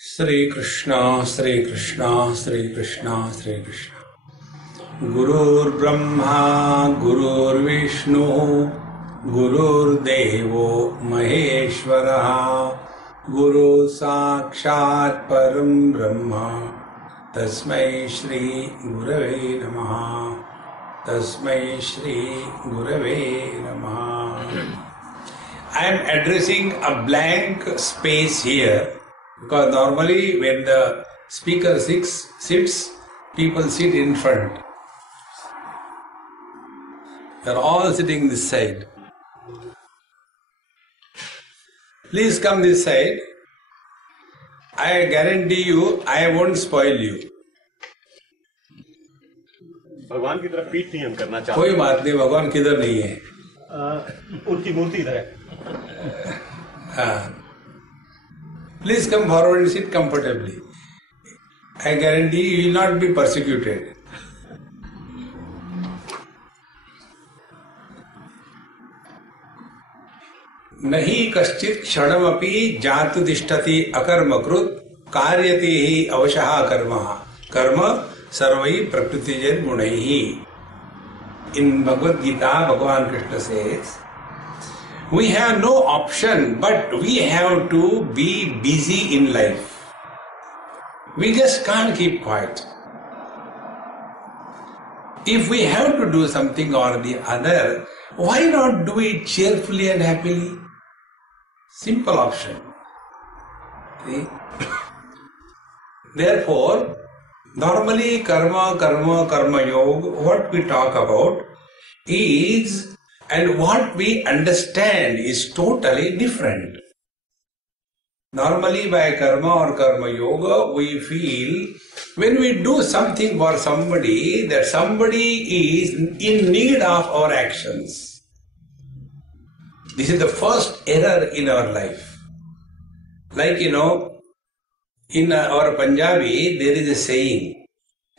Shri Krishna, Shri Krishna, Shri Krishna, Shri Krishna. Gurur Brahma, Gurur Vishnu, Gurur Devo Maheshwara, Guru Sakshat Param Brahma, Tasmai Shri Gurave Namaha, Tasmai Shri Gurave Namaha. I am addressing a blank space here because normally when the speaker sits, people sit in front. They are all sitting this side. Please come this side. I guarantee you, I won't spoil you. भगवान की तरफ पीठ नहीं हम करना चाहते। कोई बात नहीं, भगवान किधर नहीं है। उनकी मूर्ति इधर है। Please come forward and sit comfortably. I guarantee you will not be persecuted. नहि कश्चित् क्षणमपि जातु तिष्ठति अकर्मकृत् कार्यते हि अवशः कर्मः कर्म सर्वैः प्रकृतिजैः गुणैः. In Bhagavad Gita, Bhagavan Krishna says, we have no option, but we have to be busy in life. We just can't keep quiet. If we have to do something or the other, why not do it cheerfully and happily? Simple option. See? Therefore, normally karma yoga, what we talk about is, and what we understand is totally different. Normally by karma or karma yoga, we feel when we do something for somebody, that somebody is in need of our actions. This is the first error in our life. Like, in our Punjabi, there is a saying,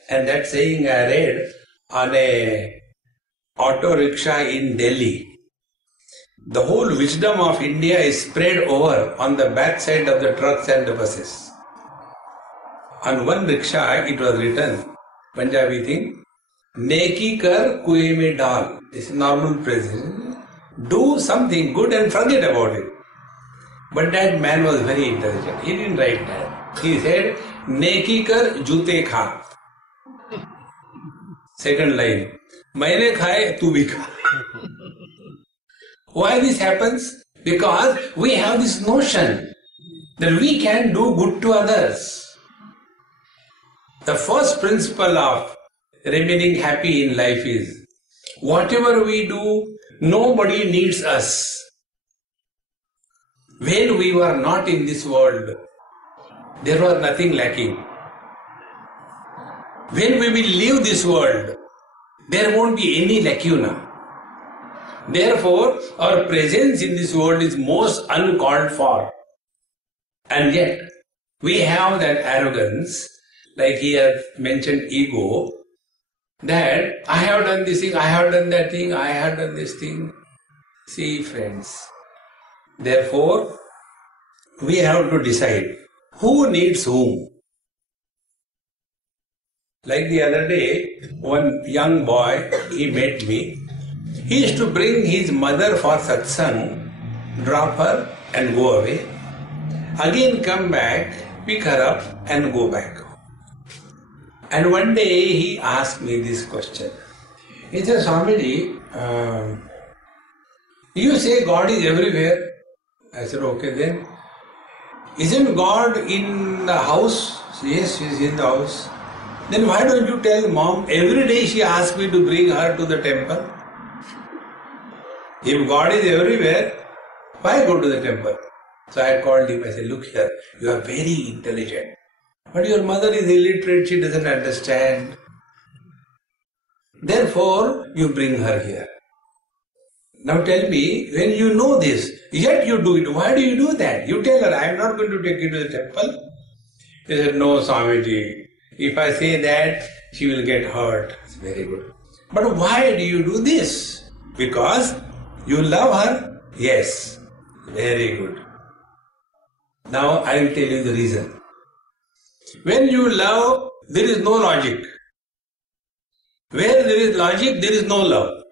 and that saying I read on a auto rickshaw in Delhi. The whole wisdom of India is spread over on the back side of the trucks and the buses. On one rickshaw it was written, Punjabi thing, Neki kar kuए में डाल. This is normal phrase. Do something good and forget about it. But that man was very intelligent. He didn't write that. He said, Neki kar jute kha. Second line, मैंने खाए तू भी खा. Why this happens? Because we have this notion that we can do good to others. The first principle of remaining happy in life is, whatever we do, nobody needs us. When we were not in this world, there was nothing lacking. When we will leave this world, there won't be any lacuna. Therefore, our presence in this world is most uncalled for. And yet, we have that arrogance, like he has mentioned ego, that I have done this thing, I have done that thing, I have done this thing. See, friends, therefore, we have to decide who needs whom. Like the other day, one young boy, he met me. He used to bring his mother for satsang, drop her and go away. Again come back, pick her up and go back. And one day he asked me this question. He said, Swamiji, you say God is everywhere. I said, okay then. Isn't God in the house? Yes, she is in the house. Then why don't you tell mom, every day she asks me to bring her to the temple? If God is everywhere, why go to the temple? So I called him, I said, look here, you are very intelligent. But your mother is illiterate, she doesn't understand. Therefore, you bring her here. Now tell me, when you know this, yet you do it, why do you do that? You tell her, I am not going to take you to the temple. He said, no, Swamiji, if I say that, she will get hurt. It's very good. But why do you do this? Because you love her? Yes. Very good. Now I will tell you the reason. When you love, there is no logic. Where there is logic, there is no love.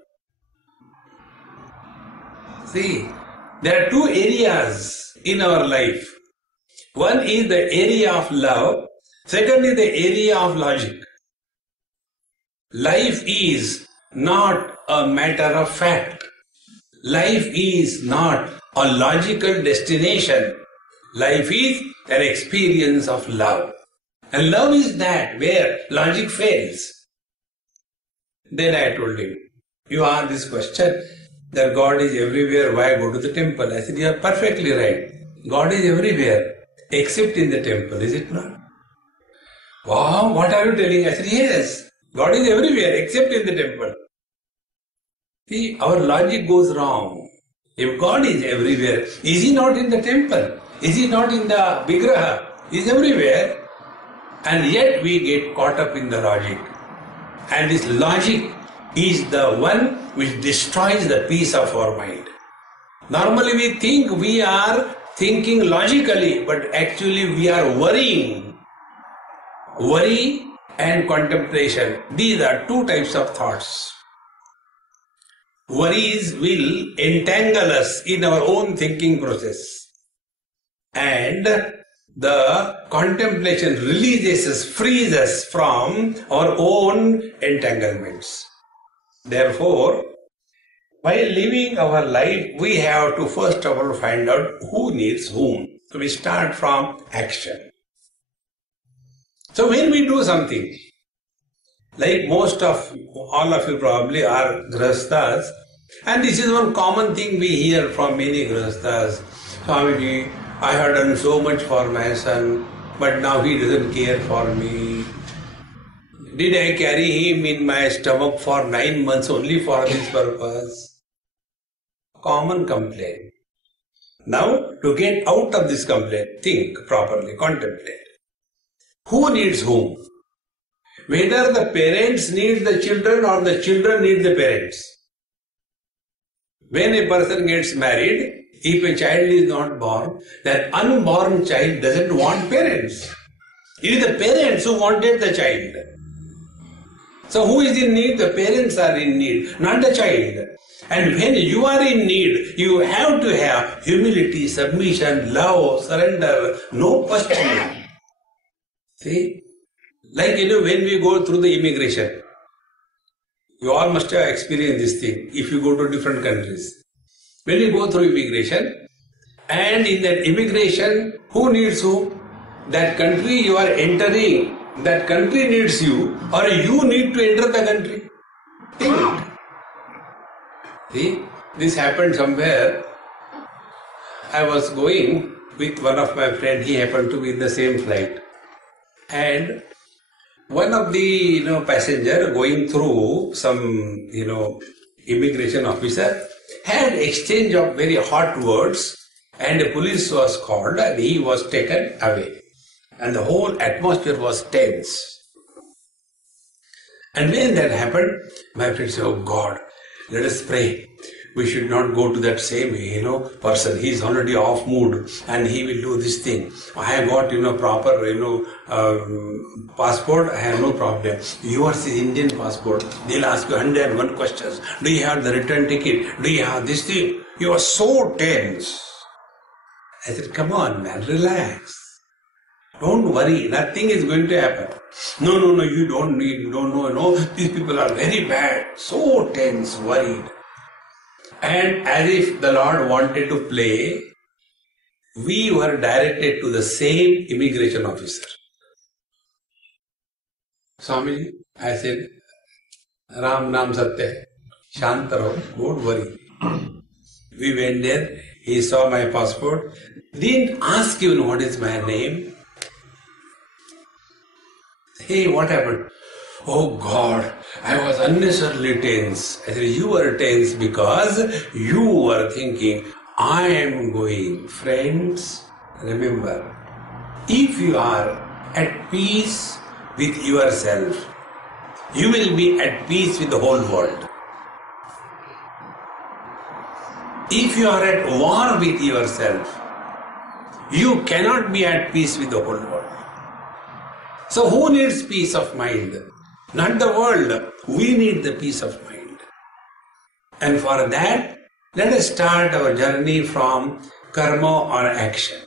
See, there are two areas in our life. One is the area of love, second is the area of logic. Life is not a matter of fact. Life is not a logical destination. Life is an experience of love. And love is that where logic fails. Then I told him, you asked this question that God is everywhere, why go to the temple? I said, you are perfectly right. God is everywhere except in the temple, is it not? Wow, what are you telling? I said, yes, God is everywhere except in the temple. See, our logic goes wrong. If God is everywhere, is He not in the temple? Is He not in the Vigraha? He is everywhere. And yet we get caught up in the logic. And this logic is the one which destroys the peace of our mind. Normally we think we are thinking logically, but actually we are worrying. Worry and contemplation. These are two types of thoughts. Worries will entangle us in our own thinking process. And the contemplation releases us, frees us from our own entanglements. Therefore, while living our life, we have to first of all find out who needs whom. So we start from action. So when we do something, like all of you probably are grihasthas, and this is one common thing we hear from many grihasthas. Swamiji, I have done so much for my son, but now he doesn't care for me. Did I carry him in my stomach for 9 months only for this purpose? Common complaint. Now, to get out of this complaint, think properly, contemplate. Who needs whom? Whether the parents need the children or the children need the parents. When a person gets married, if a child is not born, that unborn child doesn't want parents. It is the parents who wanted the child. So who is in need? The parents are in need, not the child. And when you are in need, you have to have humility, submission, love, surrender, no question. See? Like when we go through the immigration, you all must have experienced this thing if you go to different countries. When you go through immigration, and in that immigration, who needs who? That country you are entering, that country needs you, or you need to enter the country. Think. See, this happened somewhere. I was going with one of my friends, he happened to be in the same flight. And one of the passenger going through some immigration officer had exchange of very hot words, and the police was called and he was taken away. And the whole atmosphere was tense. And when that happened, my friend said, oh God, let us pray. We should not go to that same, person. He is already off mood and he will do this thing. I have got, proper, passport. I have no problem. Yours is Indian passport. They'll ask you 101 questions. Do you have the return ticket? Do you have this thing? You are so tense. I said, come on, man, relax. Don't worry, nothing is going to happen. No, you don't know. These people are very bad, so tense, worried. And as if the Lord wanted to play, we were directed to the same immigration officer. Swami, I said, Ram Nam Satya, Shantaro, don't worry. We went there, he saw my passport, didn't ask even what is my name. Hey, what happened? Oh God, I was unnecessarily tense. I said, you were tense because you were thinking, I am going. Friends, remember, if you are at peace with yourself, you will be at peace with the whole world. If you are at war with yourself, you cannot be at peace with the whole world. So who needs peace of mind? Not the world. We need the peace of mind. And for that, let us start our journey from karma or action.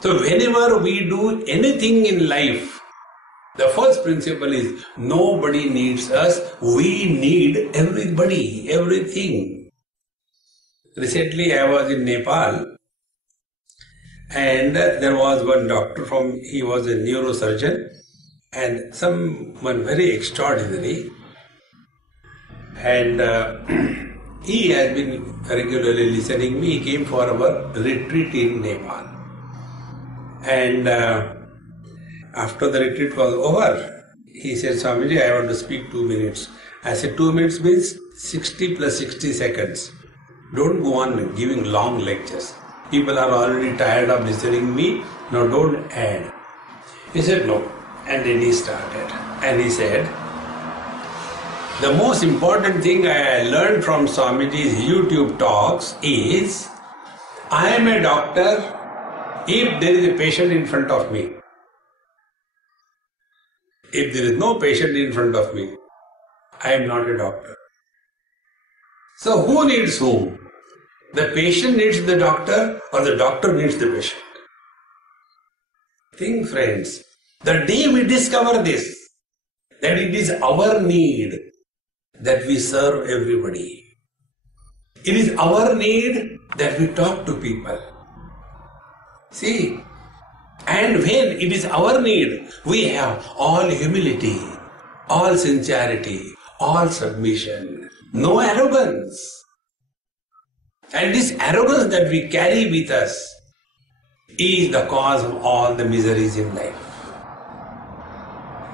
So whenever we do anything in life, the first principle is nobody needs us. We need everybody, everything. Recently I was in Nepal, and there was one doctor he was a neurosurgeon, and someone very extraordinary, and he has been regularly listening me. He came for our retreat in Nepal, and after the retreat was over, he said, Swamiji, I want to speak 2 minutes. I said, 2 minutes means 60 plus 60 seconds. Don't go on giving long lectures. People are already tired of listening me. Now don't add. He said, no. And then he started. And he said, the most important thing I learned from Swamiji's YouTube talks is, I am a doctor if there is a patient in front of me. If there is no patient in front of me, I am not a doctor. So who needs whom? The patient needs the doctor or the doctor needs the patient? Think, friends, the day we discover this, that it is our need that we serve everybody. It is our need that we talk to people. See, and when it is our need, we have all humility, all sincerity, all submission, no arrogance. And this arrogance that we carry with us is the cause of all the miseries in life.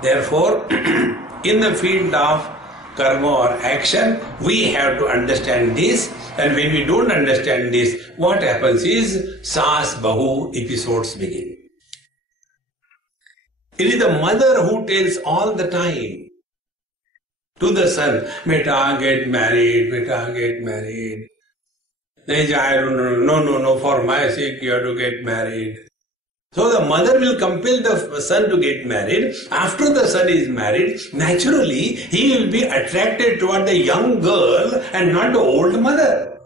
Therefore, in the field of karma or action, we have to understand this, and when we don't understand this, what happens is Saas Bahu episodes begin. It is the mother who tells all the time to the son, beta, get married, beta, get married. No, for my sake you have to get married. So the mother will compel the son to get married. After the son is married, naturally he will be attracted toward the young girl and not the old mother.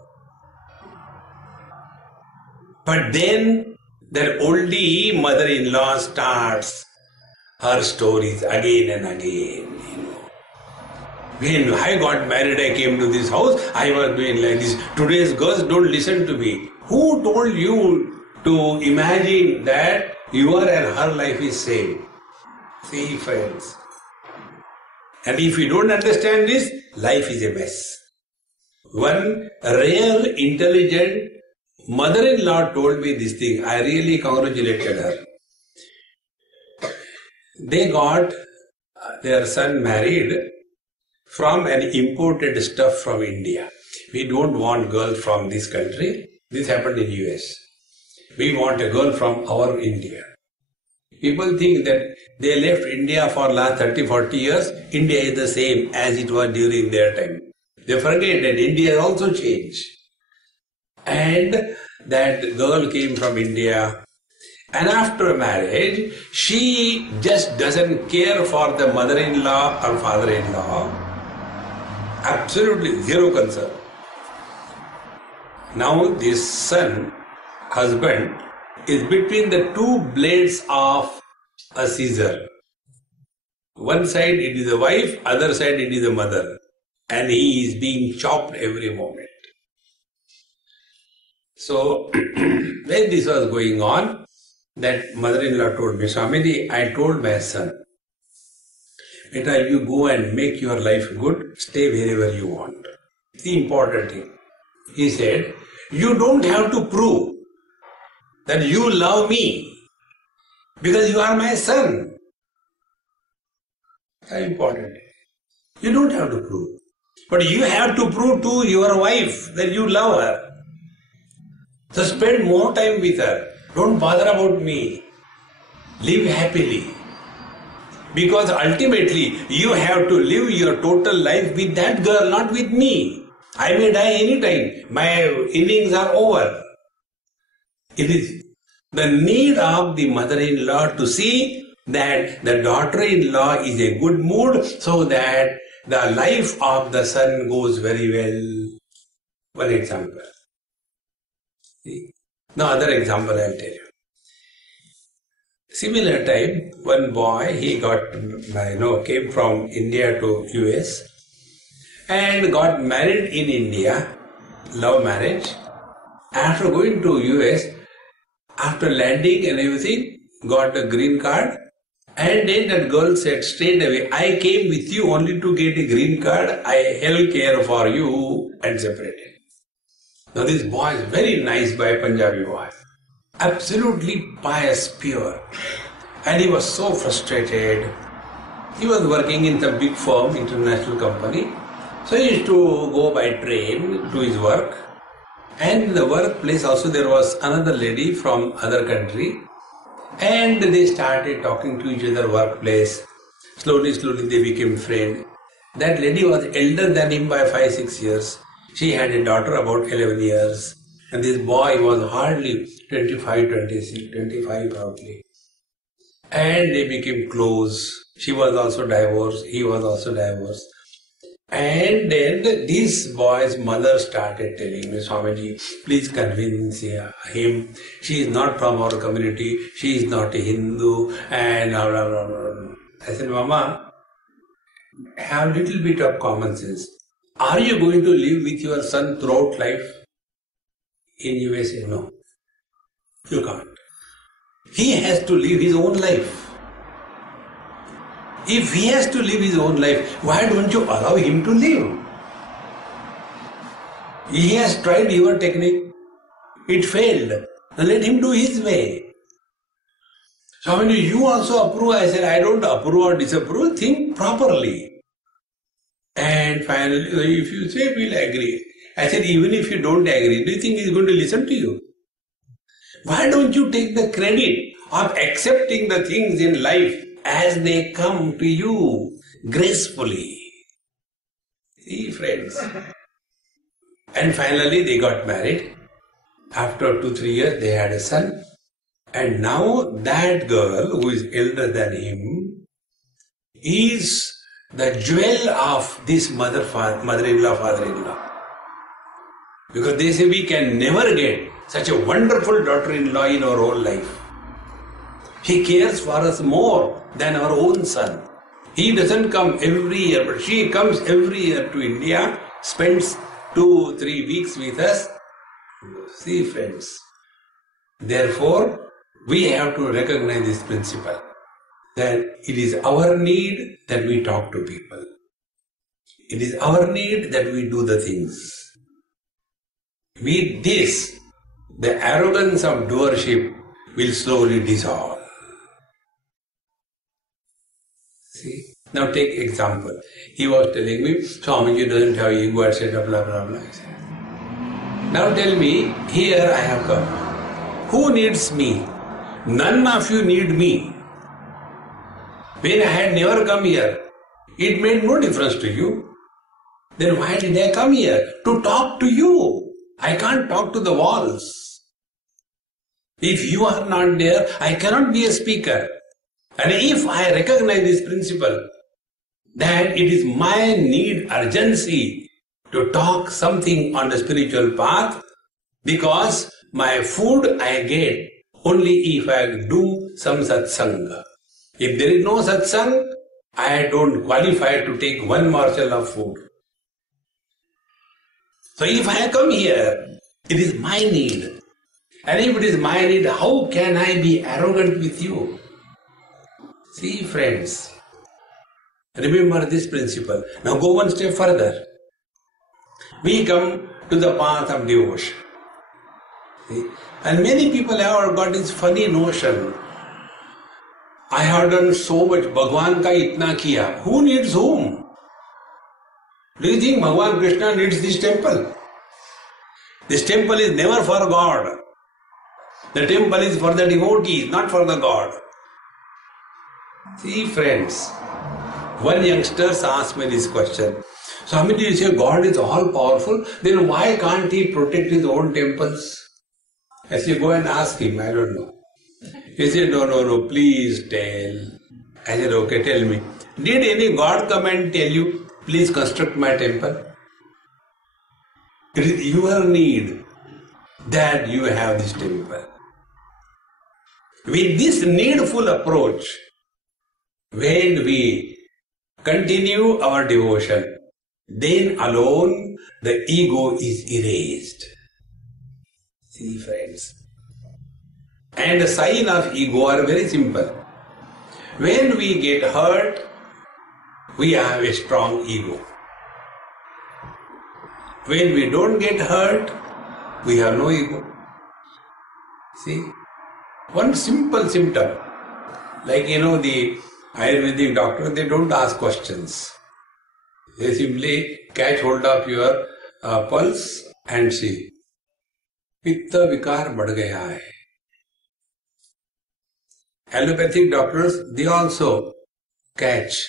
But then that oldie mother-in-law starts her stories again and again. When I got married, I came to this house, I was doing like this. Today's girls don't listen to me. Who told you to imagine that your and her life is same? See, friends. And if you don't understand this, life is a mess. One real intelligent mother-in-law told me this thing. I really congratulated her. They got their son married from an imported stuff from India. We don't want girls from this country. This happened in US. We want a girl from our India. People think that they left India for last 30-40 years. India is the same as it was during their time. They forget that India also changed. And that girl came from India. And after marriage, she just doesn't care for the mother-in-law or father-in-law. Absolutely zero concern. Now this son, husband, is between the two blades of a scissor. One side it is the wife, other side it is the mother. And he is being chopped every moment. So, when this was going on, that mother-in-law told me, Swamiji, I told my son, beta, you go and make your life good, stay wherever you want. The important thing. He said, you don't have to prove that you love me because you are my son. Very important. You don't have to prove. But you have to prove to your wife that you love her. So spend more time with her. Don't bother about me. Live happily. Because ultimately, you have to live your total life with that girl, not with me. I may die anytime. My innings are over. It is the need of the mother-in-law to see that the daughter-in-law is a good mood so that the life of the son goes very well. One example. See? Now other example I will tell you. Similar time, one boy, he came from India to US and got married in India, love marriage. After going to US, after landing and everything, got a green card, and then that girl said straight away, I came with you only to get a green card, I held care for you, and separated. Now this boy is very nice boy, Punjabi boy. Absolutely pious, pure. And he was so frustrated. He was working in the big firm, international company. So he used to go by train to his work. And in the workplace also there was another lady from other country. And they started talking to each other workplace. Slowly they became friends. That lady was elder than him by 5-6 years. She had a daughter about 11 years. And this boy was hardly 25 probably. And they became close. She was also divorced. He was also divorced. And then this boy's mother started telling me, Swamiji, please convince him. She is not from our community. She is not a Hindu. And blah, blah, blah, blah. I said, Mama, have a little bit of common sense. Are you going to live with your son throughout life? In USA, no. You can't. He has to live his own life. If he has to live his own life, why don't you allow him to live? He has tried your technique. It failed. Now let him do his way. So when you also approve, I said, I don't approve or disapprove, think properly. And finally, if you say, we'll agree. I said, even if you don't agree, do you think he's going to listen to you? Why don't you take the credit of accepting the things in life as they come to you gracefully? See, friends. And finally they got married. After 2-3 years they had a son. And now that girl who is elder than him is the jewel of this mother-in-law, father-in-law. Because they say we can never get such a wonderful daughter-in-law in our whole life. He cares for us more than our own son. He doesn't come every year, but she comes every year to India, spends 2-3 weeks with us. See, friends. Therefore, we have to recognize this principle, that it is our need that we talk to people. It is our need that we do the things. With this, the arrogance of doership will slowly dissolve. See? Now take example. He was telling me, Swamiji doesn't have ego, etc. blah blah blah. Now tell me, here I have come. Who needs me? None of you need me. When I had never come here, it made no difference to you. Then why did I come here? To talk to you. I can't talk to the walls. If you are not there, I cannot be a speaker. And if I recognize this principle, that it is my need, urgency to talk something on the spiritual path, because my food I get only if I do some satsanga. If there is no satsang, I don't qualify to take one morsel of food. So if I come here, it is my need. And if it is my need, how can I be arrogant with you? See, friends, remember this principle. Now go one step further. We come to the path of devotion. See? And many people have got this funny notion. I have done so much, Bhagwan ka itna kiya. Who needs whom? Do you think Bhagwan Krishna needs this temple? This temple is never for God. The temple is for the devotees, not for the God. See, friends, one youngster asked me this question. Swamiji, you say God is all powerful, then why can't he protect his own temples? I say, go and ask him, I don't know. He said, no, please tell. I said, okay, tell me. Did any God come and tell you, please construct my temple? It is your need that you have this temple. With this needful approach, when we continue our devotion, then alone the ego is erased. See, friends. And the sign of ego are very simple. When we get hurt, we have a strong ego. When we don't get hurt, we have no ego. See? One simple symptom. Like, the Ayurvedic doctor, they don't ask questions. They simply catch hold of your pulse and see. Pitta vikar badh gaya hai. Allopathic doctors, they also catch,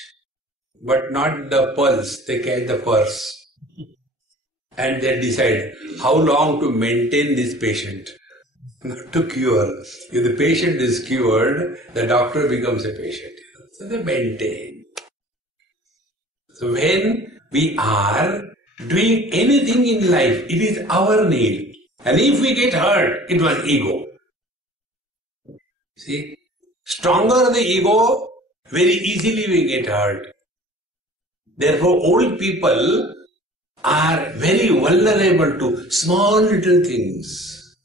but not the pulse, they catch the purse. And they decide how long to maintain this patient, not to cure. If the patient is cured, the doctor becomes a patient. So they maintain. So when we are doing anything in life, it is our need. And if we get hurt, it was ego. See? Stronger the ego, very easily we get hurt. Therefore, old people are very vulnerable to small little things.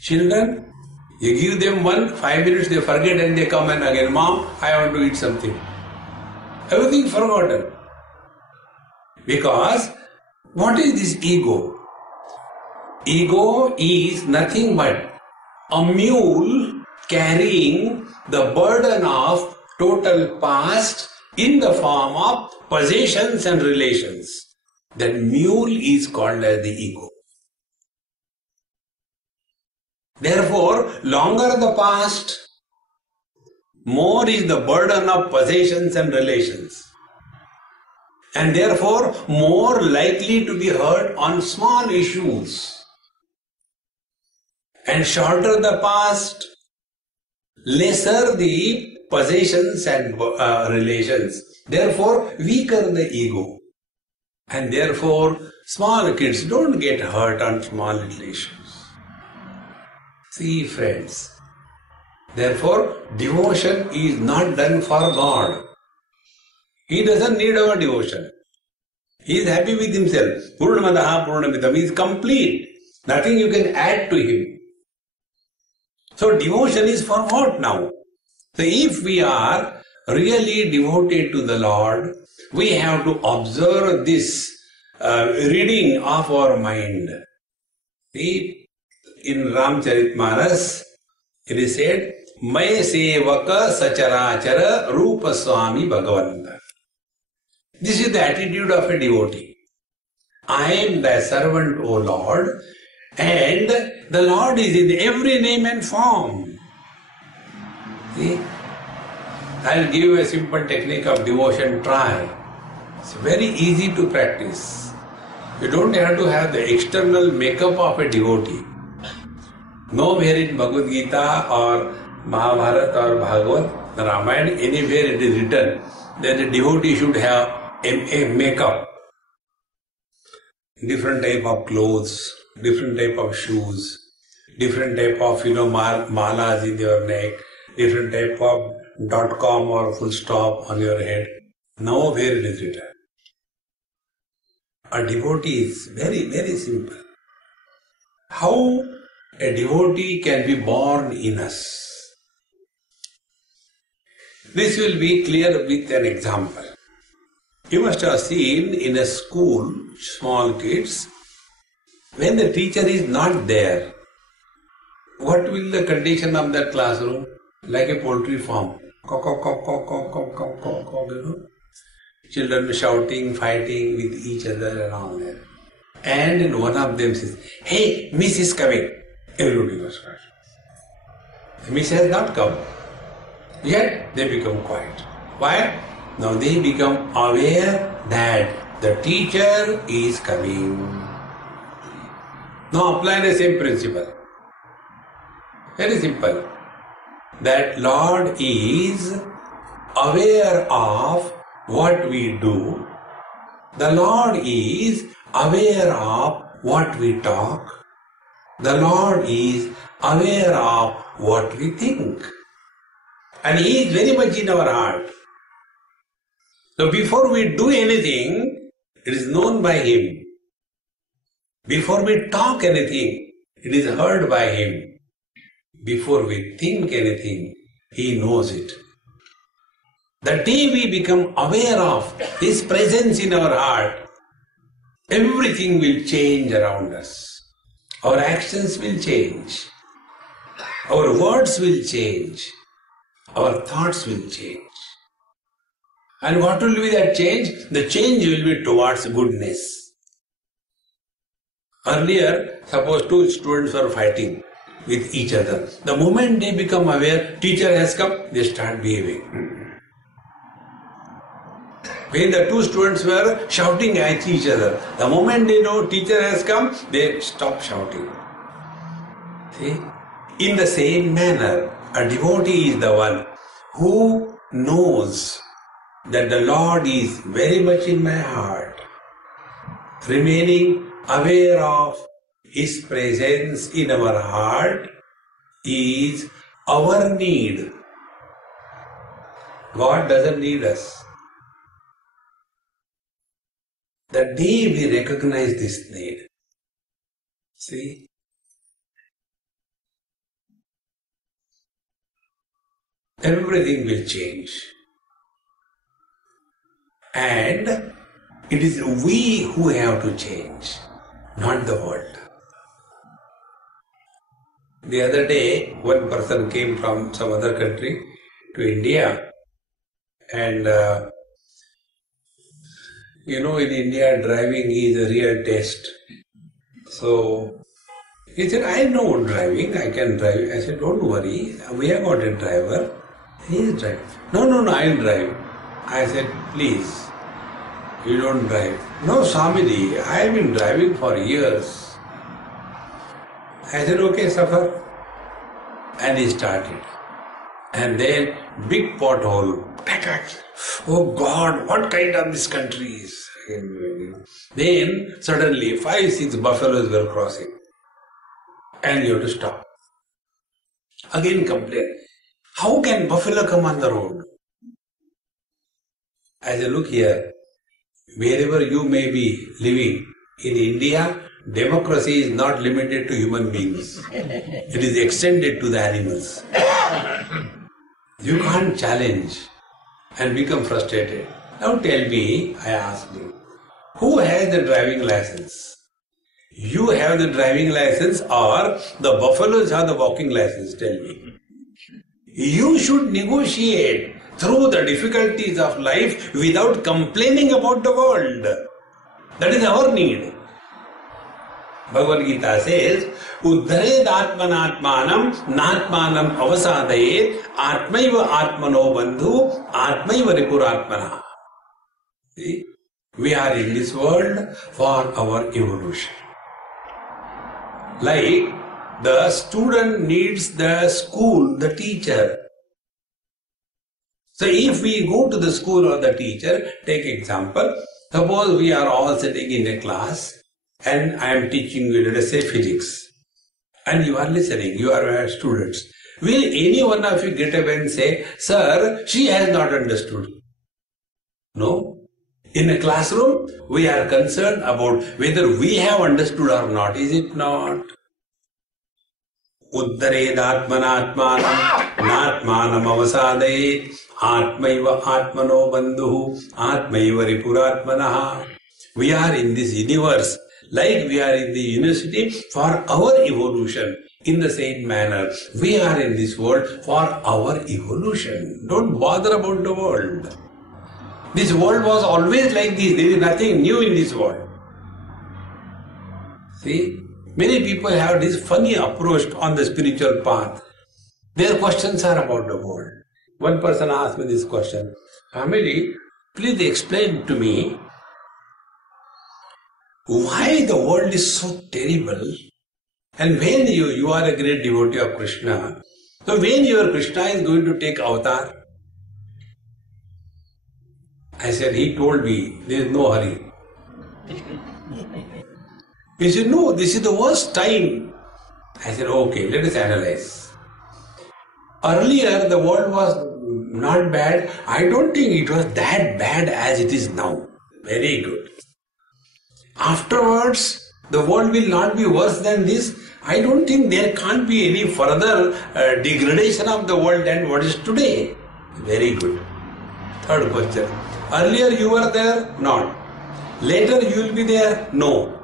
Children, you give them 5 minutes, they forget and they come and again, Mom, I want to eat something. Everything forgotten. Because, what is this ego? Ego is nothing but a mule carrying the burden of total past in the form of possessions and relations. That mule is called as the ego. Therefore, longer the past, more is the burden of possessions and relations. And therefore, more likely to be hurt on small issues. And shorter the past, lesser the possessions and relations. Therefore, weaker the ego. And therefore, small kids don't get hurt on small little issues. See, friends. Therefore, devotion is not done for God. He doesn't need our devotion. He is happy with himself. Purnamadaha Purnamidam. He is complete. Nothing you can add to him. So devotion is for what now? So if we are really devoted to the Lord, we have to observe this reading of our mind. See, in Ramcharitmanas, it is said, May sevaka sacharachara rupa Swami Bhagavanta. This is the attitude of a devotee. I am thy servant, O Lord, and the Lord is in every name and form. See? I'll give you a simple technique of devotion. Try. It's very easy to practice. You don't have to have the external makeup of a devotee. Nowhere in Bhagavad Gita or Mahabharata or Bhagavad, Ramayana, anywhere it is written that the devotee should have a makeup. Different type of clothes, different type of shoes, different type of malas in your neck, different type of .com or full stop on your head. Nowhere it is written. A devotee is very, very simple. How a devotee can be born in us? This will be clear with an example. You must have seen in a school, small kids, when the teacher is not there, what will the condition of that classroom? Like a poultry farm. Cock, cock, cock, cock, cock, cock, cock, cock, cock, Children shouting, fighting with each other and all that. And one of them says, hey, Miss is coming. Everybody was quiet. Miss has not come. Yet they become quiet. Why? Now they become aware that the teacher is coming. Now apply the same principle. Very simple. that Lord is aware of what we do. The Lord is aware of what we talk. The Lord is aware of what we think. And He is very much in our heart. So before we do anything, it is known by Him. Before we talk anything, it is heard by Him. Before we think anything, He knows it. The day we become aware of His presence in our heart, everything will change around us. Our actions will change. Our words will change. Our thoughts will change. And what will be that change? The change will be towards goodness. Earlier, suppose two students were fighting with each other. The moment they become aware, teacher has come, they start behaving. When the two students were shouting at each other, the moment they know teacher has come, they stop shouting. See? In the same manner, a devotee is the one who knows that the Lord is very much in my heart, remaining aware of His presence in our heart is our need. God doesn't need us. The day we recognize this need, see, everything will change. And it is we who have to change, not the world. The other day, one person came from some other country to India, and in India, driving is a real test. So he said, I know driving, I can drive. I said, don't worry, we have got a driver. He is driving. No, I will drive. I said, please, you don't drive. No, Swamiji, I have been driving for years. I said, okay, suffer. And he started. And then, big pothole. Oh God, what kind of this country is? Then, suddenly, 5-6 buffaloes were crossing. And you have to stop. Again complain. How can buffalo come on the road? I said, look here, wherever you may be living, in India, democracy is not limited to human beings. It is extended to the animals. You can't challenge and become frustrated. Now tell me, I ask you, who has the driving license? You have the driving license or the buffaloes have the walking license? Tell me. You should negotiate through the difficulties of life without complaining about the world. That is our need. Bhagavad Gita says, Uddhared atmanatmanam natmanam avasadayet atmaiva atmano bandhu atmaiva ripuratmana. See, we are in this world for our evolution. Like the student needs the school, the teacher. So if we go to the school or the teacher, take example, suppose we are all sitting in a class and I am teaching you, let us say, physics, and you are listening, you are students. Will any one of you get up and say, sir, she has not understood? No. In a classroom, we are concerned about whether we have understood or not. Is it not? Uddhared atmanatmanam natmanam avasadayet atmaiva atmano bandhu atmaiva ripuratmanaha. We are in this universe like we are in the university for our evolution. In the same manner, we are in this world for our evolution. Don't bother about the world. This world was always like this. There is nothing new in this world. See? Many people have this funny approach on the spiritual path. Their questions are about the world. One person asked me this question, Swamiji, please explain to me why the world is so terrible, and when you are a great devotee of Krishna, So when your Krishna is going to take avatar? I said, he told me, there is no hurry. He said, no, this is the worst time. I said, okay, let us analyze. Earlier, the world was not bad. I don't think it was that bad as it is now. Very good. Afterwards, the world will not be worse than this. I don't think there can't be any further degradation of the world than what is today. Very good. Third question. Earlier you were there? Not. Later you will be there? No.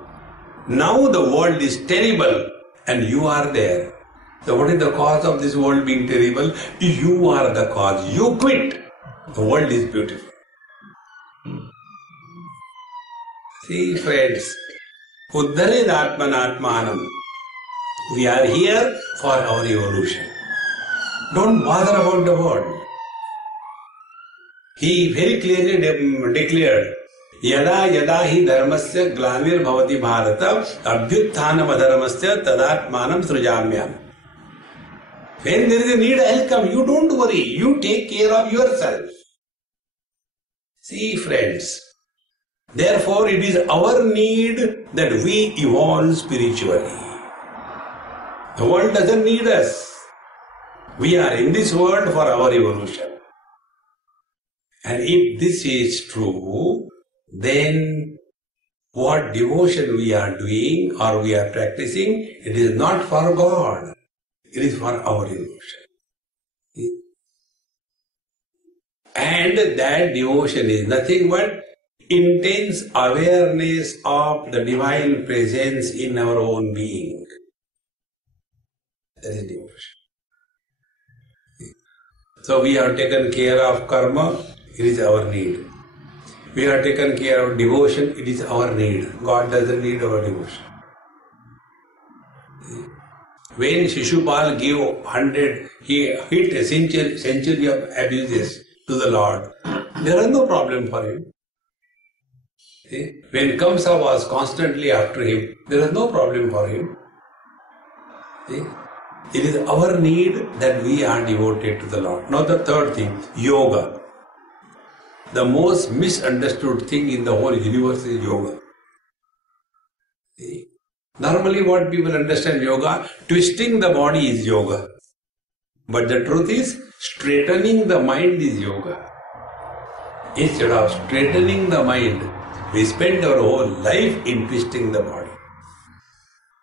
Now the world is terrible and you are there. So what is the cause of this world being terrible? You are the cause. You quit. The world is beautiful. See friends, Uddhared Atmanatmanam. We are here for our evolution. Don't bother about the world. He very clearly declared, Yada yada hi dharmasya glanir bhavati bharata abhyutthanam adharmasya tadatmanam srujamyam. When there is a need, I'll come. You don't worry. You take care of yourself. See friends, therefore it is our need that we evolve spiritually. The world doesn't need us. We are in this world for our evolution. And if this is true, then what devotion we are doing or we are practicing, it is not for God. It is for our evolution. And that devotion is nothing but intense awareness of the divine presence in our own being. That is devotion. So we have taken care of karma, it is our need. We have taken care of devotion, it is our need. God doesn't need our devotion. When Shishupal gave 100, he hit a century of abuses to the Lord. There was no problem for him. See? When Kamsa was constantly after him, there was no problem for him. See? It is our need that we are devoted to the Lord. Now the third thing, yoga. The most misunderstood thing in the whole universe is yoga. See? Normally what people understand yoga, twisting the body is yoga. But the truth is, straightening the mind is yoga. Instead of straightening the mind, we spend our whole life in twisting the body.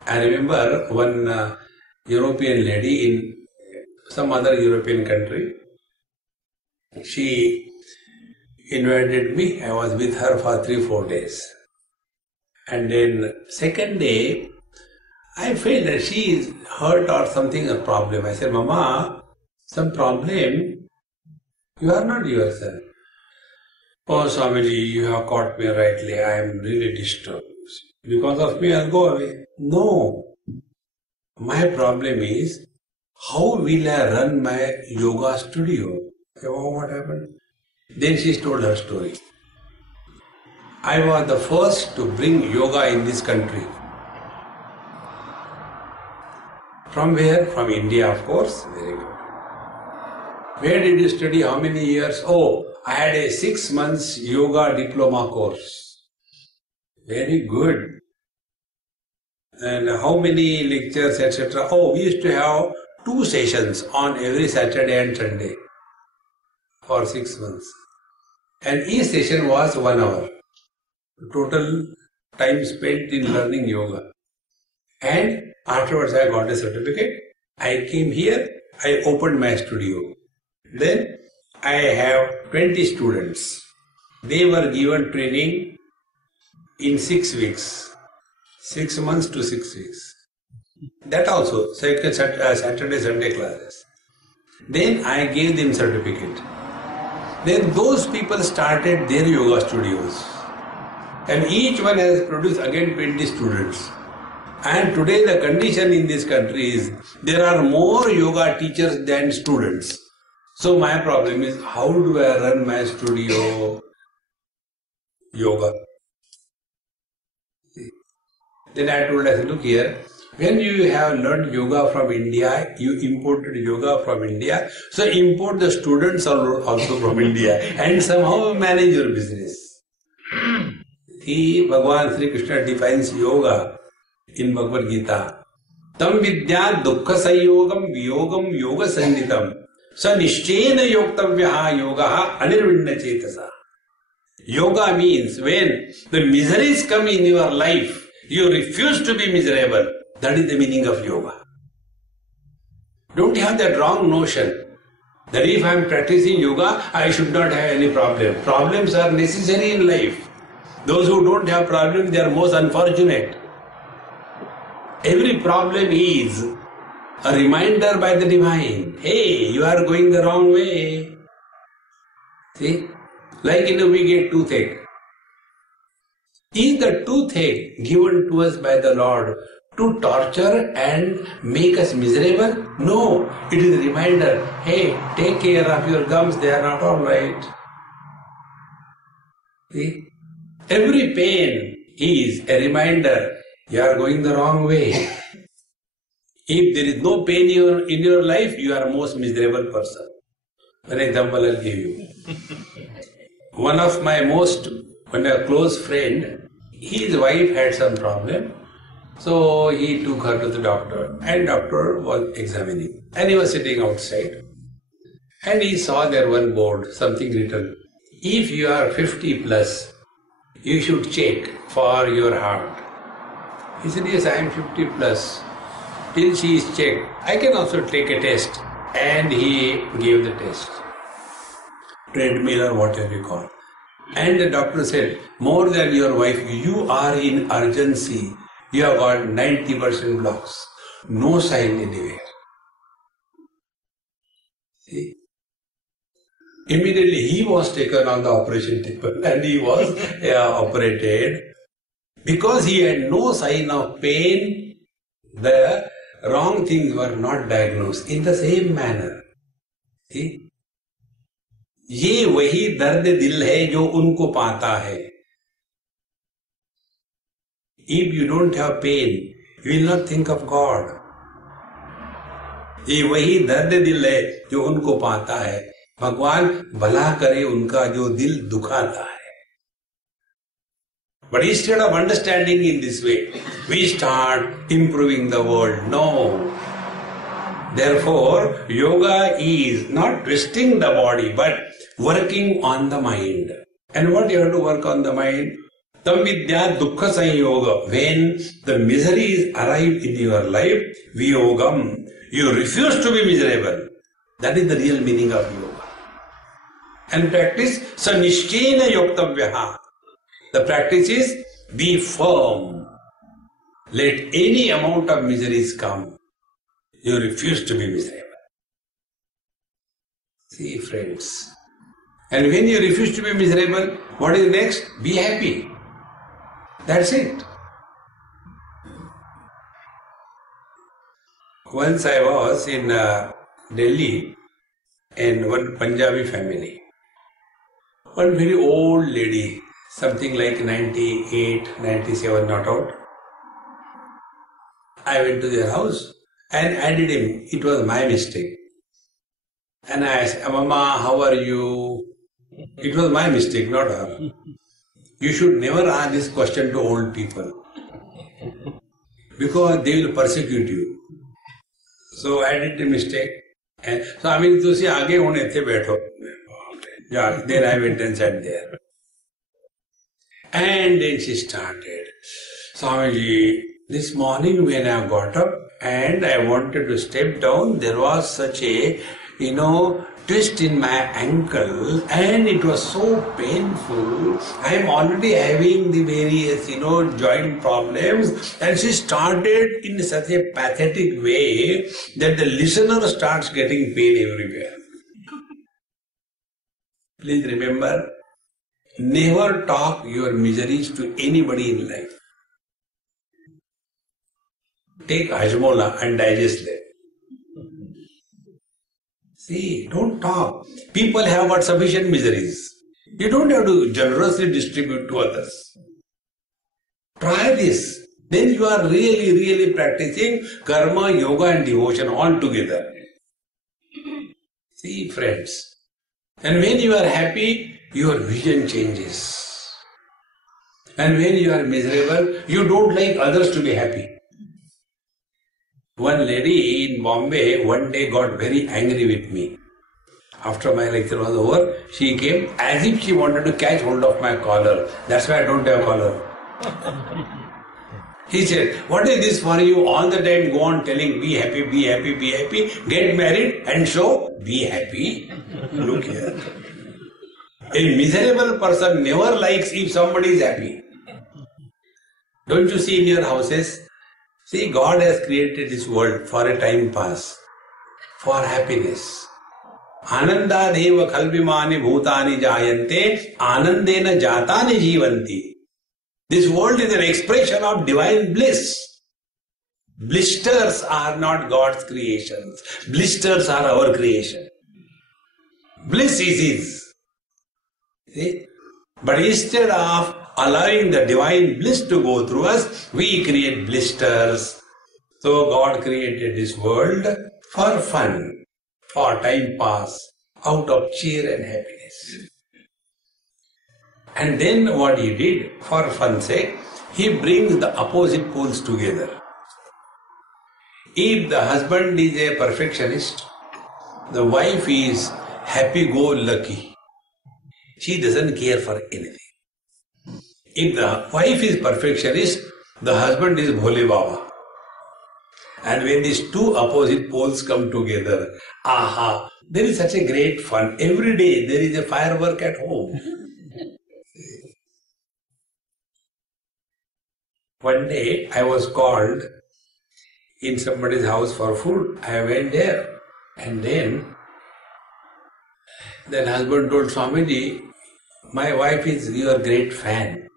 I remember one European lady in some other European country. She invited me. I was with her for 3-4 days. And then second day, I felt that she is hurt or something, a problem. I said, Mama, some problem? You are not yourself. Oh, Swamiji, you have caught me rightly. I am really disturbed. Because of me, I'll go away. No. My problem is, how will I run my yoga studio? Oh, what happened? Then she told her story. I was the first to bring yoga in this country. From where? From India, of course. Very good. Where did you study? How many years? Oh, I had a 6 months yoga diploma course. Very good. And how many lectures, etc. Oh, we used to have 2 sessions on every Saturday and Sunday for 6 months. And each session was 1 hour. Total time spent in learning yoga. And afterwards I got a certificate. I came here, I opened my studio. Then I have 20 students. They were given training in 6 weeks. 6 months to 6 weeks. That also, Saturday, Sunday classes. Then I gave them certificate. Then those people started their yoga studios. And each one has produced again 20 students. And today the condition in this country is, there are more yoga teachers than students. So my problem is, how do I run my studio yoga? Then I told her, look here, When you have learned yoga from India, you imported yoga from India, so import the students also from India and somehow manage your business. See, Bhagavan Sri Krishna defines yoga in Bhagavad Gita. Tam vidya dukkha sayogam viyogam yoga sannitam sa nishchena yoktavyaha yogaha anirvinna chetasa. Yoga means when the miseries come in your life, you refuse to be miserable. That is the meaning of yoga. Don't have that wrong notion that if I am practicing yoga, I should not have any problem. Problems are necessary in life. Those who don't have problems, they are most unfortunate. Every problem is a reminder by the divine. Hey, you are going the wrong way. See? Like we get toothache. Is the toothache given to us by the Lord to torture and make us miserable? No, it is a reminder. Hey, take care of your gums, they are not all right. See? Every pain is a reminder, you are going the wrong way. If there is no pain in your life, you are a most miserable person. One example I'll give you. One of my close friend, his wife had some problem. So he took her to the doctor and doctor was examining. And he was sitting outside. And he saw there one board, something written. If you are 50 plus, you should check for your heart. He said, yes, I am 50 plus. Till she is checked, I can also take a test. And he gave the test. Treadmill or whatever you call. And the doctor said, more than your wife, you are in urgency. You have got 90% blocks. No sign anywhere. See? Immediately he was taken on the operation table and he was operated. Because he had no sign of pain, the wrong things were not diagnosed. In the same manner. See? ये वही दर्द दिल है जो उनको पाता है. If you don't have pain, you will not think of God. ये वही दर्द दिल है जो उनको पाता है. भगवान भला करे उनका जो दिल दुखाता है. But instead of understanding in this way, we start improving the world. No. Therefore, yoga is not twisting the body, but working on the mind. And what you have to work on the mind? Tam vidya dukkha sanyoga. When the miseries arrive in your life, viyogam. You refuse to be miserable. That is the real meaning of yoga. And practice sanishchena yoktavyaha. The practice is be firm. Let any amount of miseries come. You refuse to be miserable. See, friends. And when you refuse to be miserable, what is next? Be happy. That's it. Once I was in Delhi in one Punjabi family. One very old lady, something like 98, 97, not out. I went to their house and added him. It was my mistake. And I asked, Mama, how are you? It was my mistake, not her. You should never ask this question to old people. Because they will persecute you. So I did the mistake. And so I mean, तुसी आगे होने थे बैठो. Yeah, then I went and sat there. And then she started. Swamiji, this morning when I got up and I wanted to step down, there was such a, twist in my ankle and it was so painful. I am already having the various, joint problems. And she started in such a pathetic way that the listener starts getting pain everywhere. Please remember, never talk your miseries to anybody in life. Take hajmola and digest them. See, don't talk. People have got sufficient miseries. You don't have to generously distribute to others. Try this. then you are really practicing karma, yoga and devotion all together. See, friends, and when you are happy, your vision changes. And when you are miserable, you don't like others to be happy. One lady in Bombay one day got very angry with me. After my lecture was over, she came as if she wanted to catch hold of my collar. That's why I don't have collar. He said, what is this for you? All the time go on telling, be happy, be happy, be happy. Get married and show, be happy. Look here. A miserable person never likes if somebody is happy. Don't you see in your houses? See, God has created this world for a time pass, for happiness. Ananda deva kalbimani bhutani jayante, anandena jatani jivanti. This world is an expression of divine bliss. Blisters are not God's creations. Blisters are our creation. Bliss is His. See? But instead of allowing the divine bliss to go through us, we create blisters. So God created this world for fun, for time pass, out of cheer and happiness. And then what He did, for fun's sake, He brings the opposite poles together. If the husband is a perfectionist, the wife is happy-go-lucky. She doesn't care for anything. If the wife is perfectionist, the husband is Bhole Baba. And when these two opposite poles come together, aha, there is such a great fun. Every day there is a firework at home. One day I was called in somebody's house for food. I went there, and then husband told Swamiji, my wife is your great fan.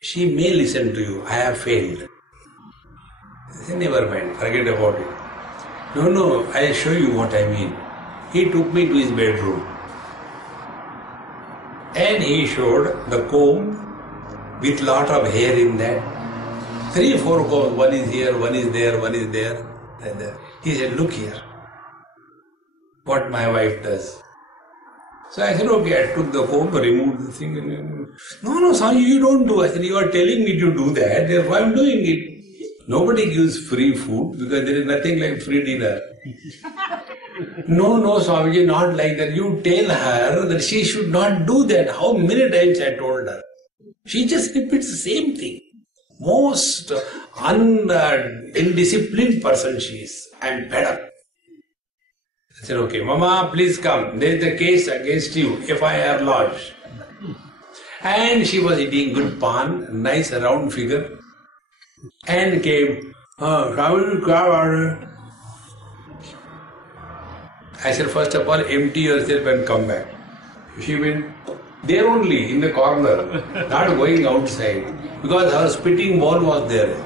She may listen to you. I have failed. I said, never mind, forget about it. No, I'll show you what I mean. He took me to his bedroom and he showed the comb with lot of hair in that. 3 or 4 combs, one is here, one is there, one is there, and there. He said, look here, what my wife does. So I said, okay, I took the comb, removed the thing. No, Swami, you don't do. I said, you are telling me to do that, therefore I am doing it. Nobody gives free food because there is nothing like free dinner. No, Swamiji, not like that. You tell her that she should not do that. How many times I told her? She just repeats the same thing. Most indisciplined person she is. I am fed up. I said, okay, Mama, please come. There is a case against you, FIR lodged. And she was eating good pan, nice round figure, and came, I said, first of all, empty yourself and come back. She went there only in the corner, not going outside, because her spitting ball was there.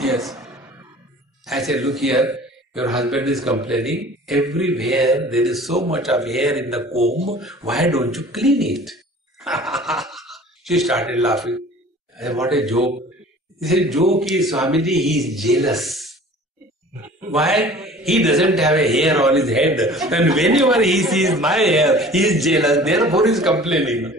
Yes. I said, look here, your husband is complaining, everywhere there is so much of hair in the comb, why don't you clean it? She started laughing. I said, what a joke. He said, joke is, Swamiji, he is jealous. Why? He doesn't have a hair on his head. And whenever he sees my hair, he is jealous. Therefore he is complaining.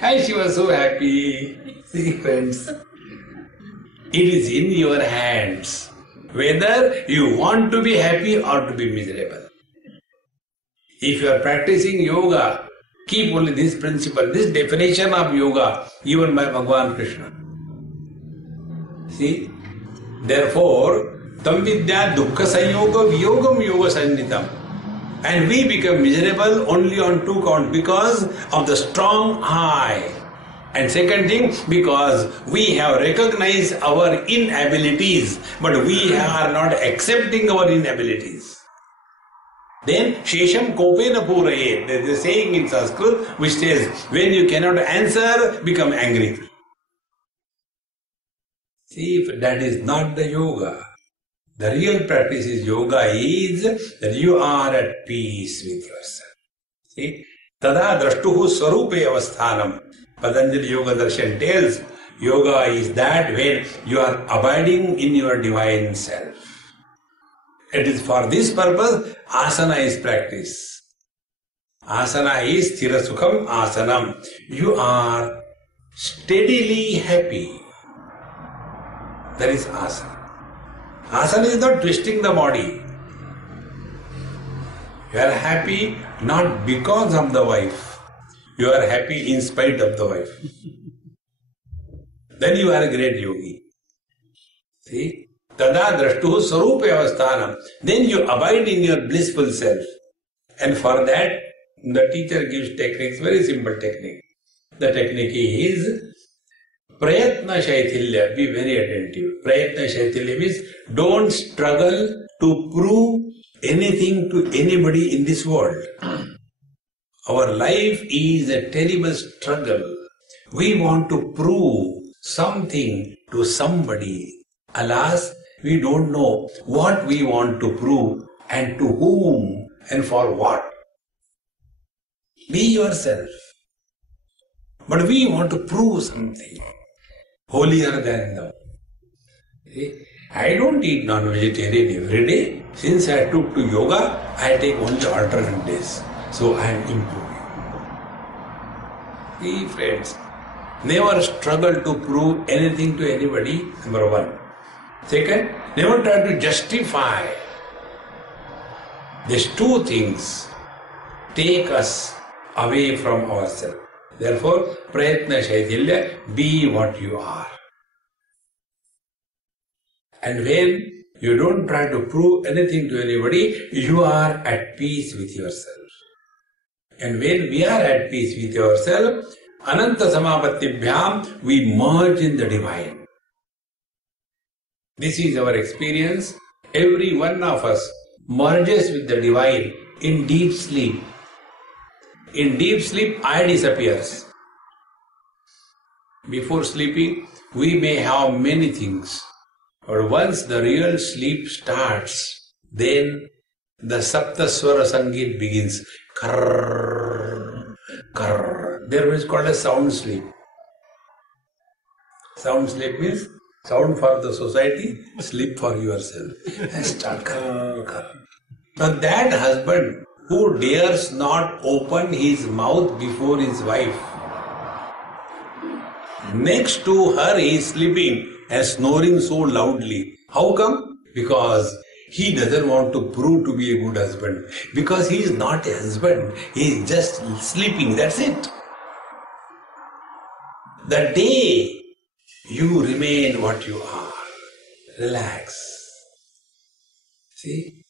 And she was so happy. See, friends, it is in your hands whether you want to be happy or to be miserable. If you are practicing yoga, keep only this principle, this definition of yoga given by Bhagavan Krishna. See? Therefore, tam vidya dukkha sanyoga viyogam yoga sannitam. And we become miserable only on 2 counts, because of the strong I. And second thing, because we have recognized our inabilities, but we are not accepting our inabilities. Then, Shesham kopena puraye. There is a saying in Sanskrit which says, when you cannot answer, become angry. See, if that is not the yoga. The real practice is yoga is that you are at peace with yourself. See? Tada drashtuhu swarupe avasthanam. Patanjali Yoga Darshan tells, Yoga is that when you are abiding in your divine self. It is for this purpose asana is practiced. Asana is sthira sukham asanam. You are steadily happy. That is asana. Asana is not twisting the body. You are happy not because of the wife. You are happy in spite of the wife. Then you are a great yogi. See? Tada drashtuhu sarupe avasthanam. Then you abide in your blissful self. And for that, the teacher gives techniques, very simple technique. The technique is prayatna shaithilya. Be very attentive. Prayatna shaithilya means don't struggle to prove anything to anybody in this world. Our life is a terrible struggle. We want to prove something to somebody. Alas, we don't know what we want to prove and to whom and for what. Be yourself. But we want to prove something holier than thou. I don't eat non-vegetarian every day. Since I took to yoga, I take only alternate days. So I am improving. See, friends, never struggle to prove anything to anybody, number one. Second, never try to justify. These two things take us away from ourselves. Therefore, prayatna shaithilya, be what you are. And when you don't try to prove anything to anybody, you are at peace with yourself. And when we are at peace with ourselves, ananta samapattibhyam, we merge in the divine. This is our experience. Every one of us merges with the divine in deep sleep. In deep sleep, I disappears. Before sleeping, we may have many things. But once the real sleep starts, then the Saptaswara Sangeet begins. Karr, karr. There is called a sound sleep. Sound sleep means sound for the society, sleep for yourself. And start karr, karr. Now that husband who dares not open his mouth before his wife, next to her he is sleeping and snoring so loudly. How come? Because he doesn't want to prove to be a good husband. Because he is not a husband. He is just sleeping. That's it. The day you remain what you are, relax. See?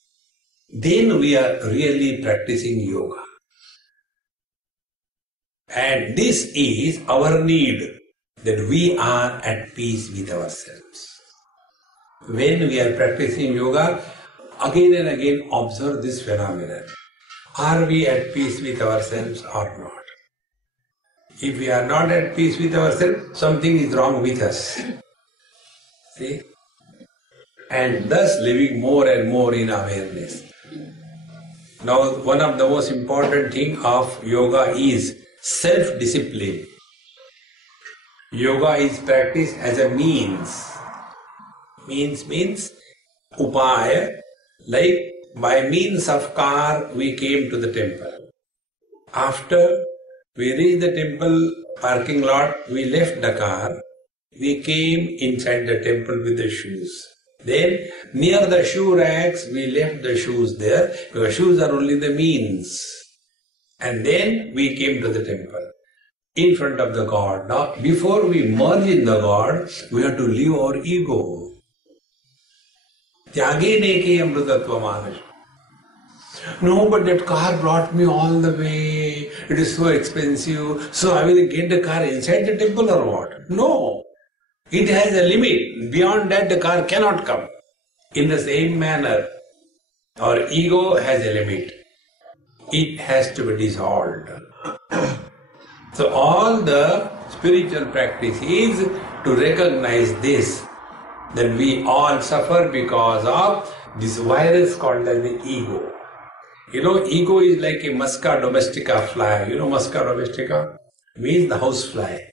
Then we are really practicing yoga. And this is our need, that we are at peace with ourselves. When we are practicing yoga, again and again observe this phenomenon. Are we at peace with ourselves or not? If we are not at peace with ourselves, something is wrong with us. See? And thus living more and more in awareness. Now, one of the most important things of yoga is self-discipline. Yoga is practiced as a means. Means upaya, like by means of car we came to the temple. After we reached the temple parking lot, we left the car, we came inside the temple with the shoes. Then near the shoe racks we left the shoes there, because shoes are only the means. And then we came to the temple, in front of the God. Now, before we merge in the God, we have to leave our ego. Tyage neke amrutatva manasya. No, but that car brought me all the way. It is so expensive. So I will get the car inside the temple or what? No. It has a limit. Beyond that the car cannot come. In the same manner, our ego has a limit. It has to be dissolved. So all the spiritual practice is to recognize this, that we all suffer because of this virus called as the ego. You know, ego is like a musca domestica fly. You know musca domestica? Means the house fly.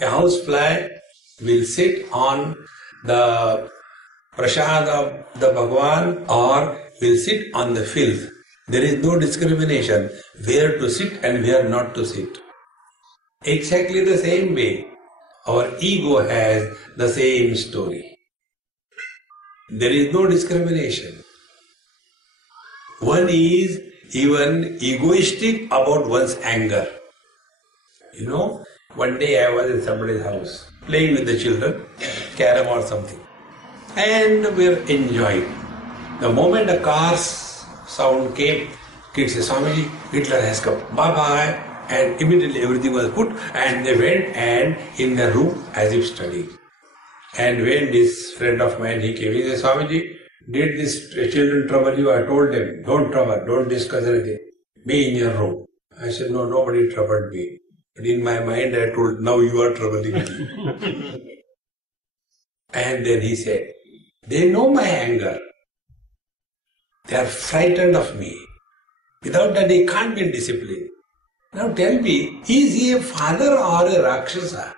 A housefly will sit on the prasad of the Bhagwan or will sit on the filth. There is no discrimination where to sit and where not to sit. Exactly the same way, our ego has the same story. There is no discrimination. One is even egoistic about one's anger. You know, one day I was in somebody's house, playing with the children, carom or something, and we were enjoying. The moment a car's sound came, kids said, Swamiji, Hitler has come, bye-bye. And immediately everything was put and they went and in the room as if studying. And when this friend of mine, he came, he said, Swamiji, did these children trouble you? I told them, don't trouble, don't discuss anything. Be in your room. I said, no, nobody troubled me. But in my mind I told, now you are troubling me. And then he said, they know my anger. They are frightened of me. Without that they can't be in discipline. Now tell me, is he a father or a Rakshasa?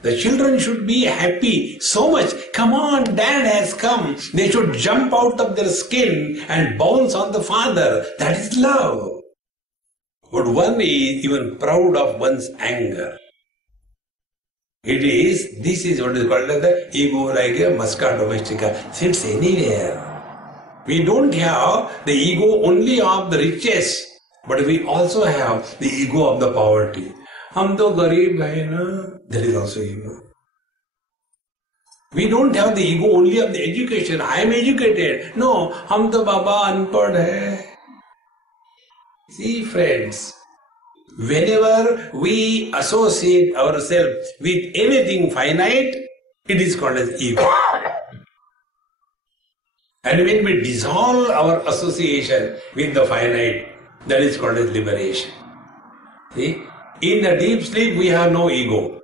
The children should be happy so much. Come on, dad has come. They should jump out of their skin and bounce on the father. That is love. But one is even proud of one's anger. This is what is called as the ego, like a musca domestica. Sits anywhere. We don't have the ego only of the riches, but we also have the ego of the poverty. Hum to garib hai na, there is also ego. We don't have the ego only of the education. I am educated. No, hum to baba anpad hai. See friends, whenever we associate ourselves with anything finite, it is called as ego. And when we dissolve our association with the finite, that is called as liberation. See? In the deep sleep, we have no ego.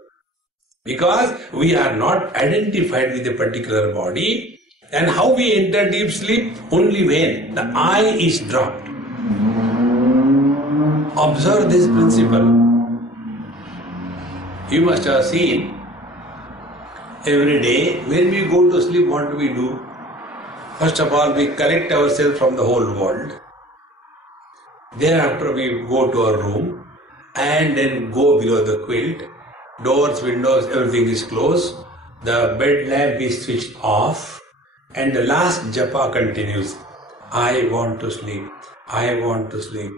Because we are not identified with a particular body. And how we enter deep sleep? Only when the I is dropped. Observe this principle. You must have seen every day when we go to sleep, what do? First of all, we collect ourselves from the whole world. Thereafter, we go to our room and then go below the quilt. Doors, windows, everything is closed. The bed lamp is switched off. And the last japa continues. I want to sleep. I want to sleep.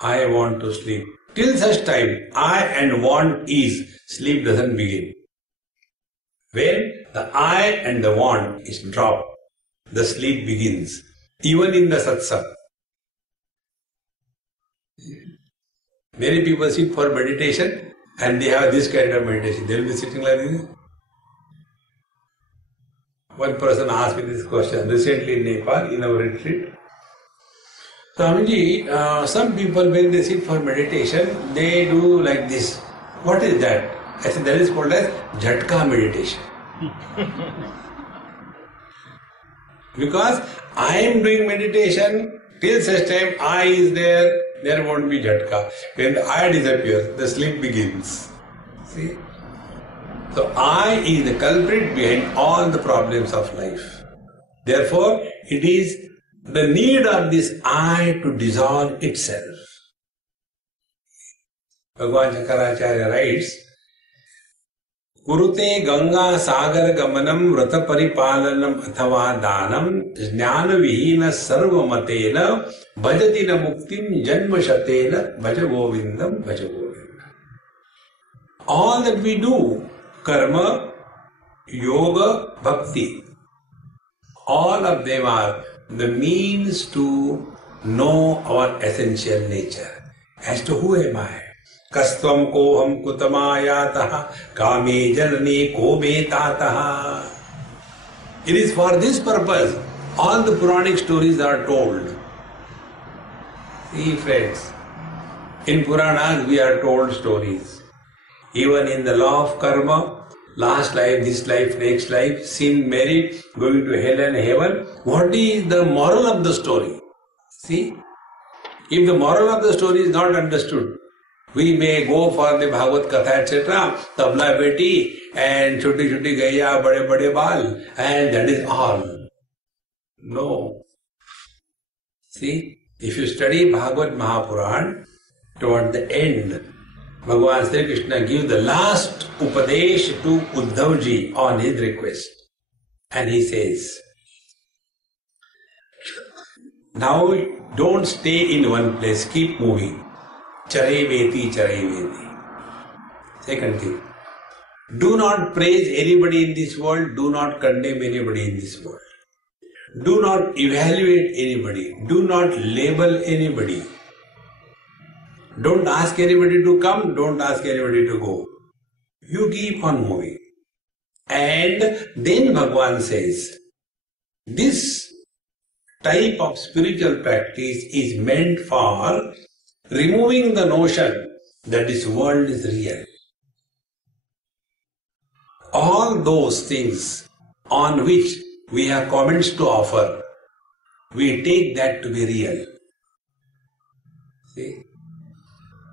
I want to sleep. Till such time, I and want is, sleep doesn't begin. When the I and the want is dropped, the sleep begins. Even in the satsang. Many people sit for meditation and they have this kind of meditation. They will be sitting like this. One person asked me this question recently in Nepal, in our retreat. Swamiji, some people when they sit for meditation, they do like this. What is that? I said that is called as jhatka meditation. Because I am doing meditation, till such time I is there won't be jhatka. When the I disappears, the sleep begins. See? So I is the culprit behind all the problems of life. Therefore, it is the need of this I to dissolve itself. Bhagavan Shankaracharya writes, Kurute Ganga Sagar Gamanam Vrata Paripalanam Athava Danam Jnana Vihina Sarva Matena Bhajatina Muktim Janma Shatena Bhaja Govindam Bhaja Govindam. All that we do, karma, yoga, bhakti, all of them are the means to know our essential nature. As to who am I? Kastvam koham kutamayataha kame janani ko me tataha. It is for this purpose all the Puranic stories are told. See friends, in Puranas we are told stories. Even in the law of karma, last life, this life, next life, sin, merit, going to hell and heaven, what is the moral of the story? See, if the moral of the story is not understood, We may go for the Bhagavad Katha, etc., tabla beti, and chuti chuti gaya, bade bade bal, and that is all. No. See, if you study Bhagavad Mahapuran, toward the end, Bhagavan Sri Krishna gives the last upadesh to Uddhavji on his request. And he says, now don't stay in one place, keep moving. Charai veti, charai veti. Second thing, do not praise anybody in this world, do not condemn anybody in this world. Do not evaluate anybody, do not label anybody. Don't ask anybody to come, don't ask anybody to go. You keep on moving. And then Bhagavan says, this type of spiritual practice is meant for removing the notion that this world is real. All those things on which we have comments to offer, we take that to be real. See?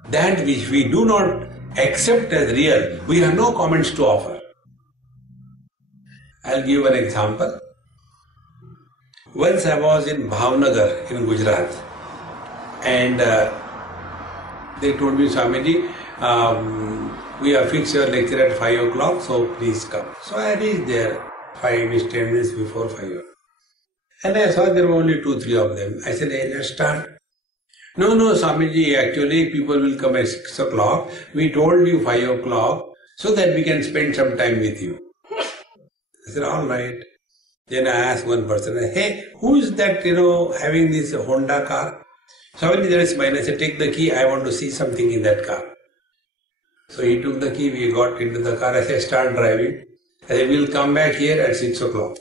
That which we do not accept as real, we have no comments to offer. I'll give an example. Once I was in Bhavnagar in Gujarat, and they told me, Swamiji, we have fixed your lecture at 5 o'clock, so please come. So I reached there 10 minutes before 5 o'clock. And I saw there were only 2-3 of them. I said, hey, let's start. No, Swamiji, actually people will come at 6 o'clock. We told you 5 o'clock so that we can spend some time with you. I said, all right. Then I asked one person, hey, who is that, having this Honda car? Swamiji, that is mine. I said, take the key, I want to see something in that car. So he took the key, we got into the car. I said, start driving. I said, we'll come back here at 6 o'clock.